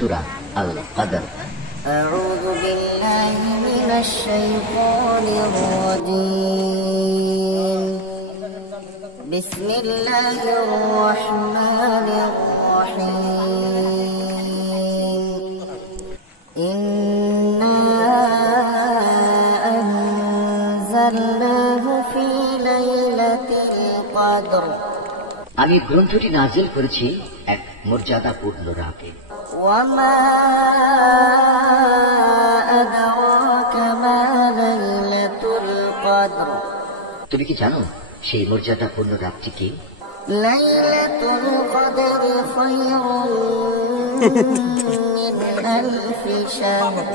সূরা আল কদর। أعوذ بالله من الشيطان الرجيم بسم الله الرحمن الرحيم إنا أنزلناه في ليلة القدر আমি গ্রন্থটি নাজিল করেছি এক মর্যাদাপূর্ণ রাতে। وما أدراك ما ليلة القدر তুমি কি জানো সেই মর্যাদাপূর্ণ রাতটি কি? ليلة القدر خير من ألف شهر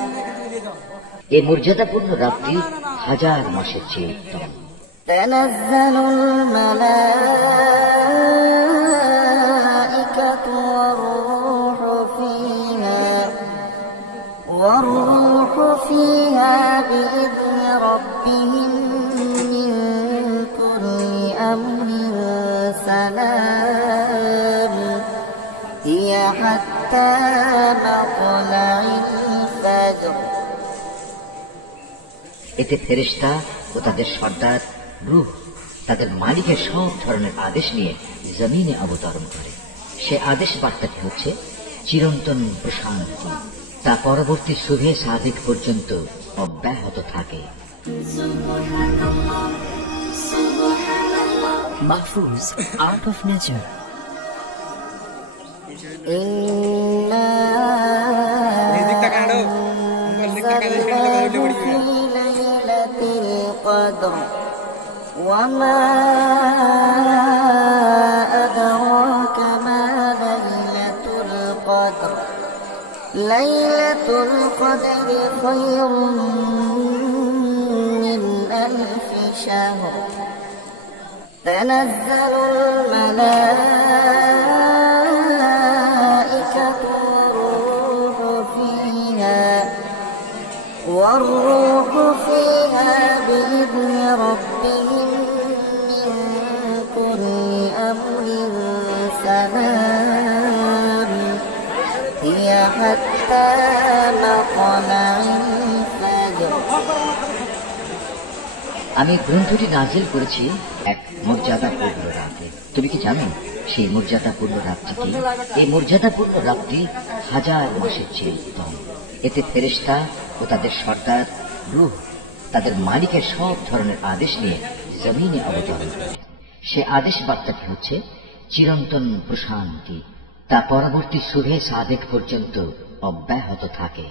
এই মর্যাদাপূর্ণ রাতটি 1000 মাসের চেয়ে উত্তম। تنزل الملائكة والروح فيها بإذن ربهم من كل أمر سلام هي حتى مطلع الفجر এতে ফেরেশতা ও তাদের সর্দার রূহ তাদের মালিকের সব ধরনের আদেশ নিয়ে জমিনে অবতরণ করে। সে আদেশ বার্তাটি হচ্ছে চিরন্তন প্রশান্তি, তা পরবর্তী শুভে সাদিক পর্যন্ত অব্যাহত থাকে। Mahfuz art of nature. وما أدراك ما ليلة القدر ليلة القدر خير من ألف شهر تنزل الملائكة والروح فيها بإذن ربهم من كل أمر سلام هي حتى مطلع الفجر আমি গ্রন্থটি নাজিল করেছি এক মর্যাদাপূর্ণ রাতে। তুমি কি জানো সেই মর্যাদাপূর্ণ রাতটি কি? এই মর্যাদাপূর্ণ রাতটি 1000 মাসের চেয়ে উত্তম। এতে ফেরেশতা ও তাদের সর্দার রূহ তাদের মালিকের সব ধরনের আদেশ নিয়ে জমিনে অবতরণ করে। সে আদেশ বার্তাটি হচ্ছে চিরন্তন প্রশান্তি, তা পরবর্তী শুভে সাদেক পর্যন্ত অব্যাহত থাকে।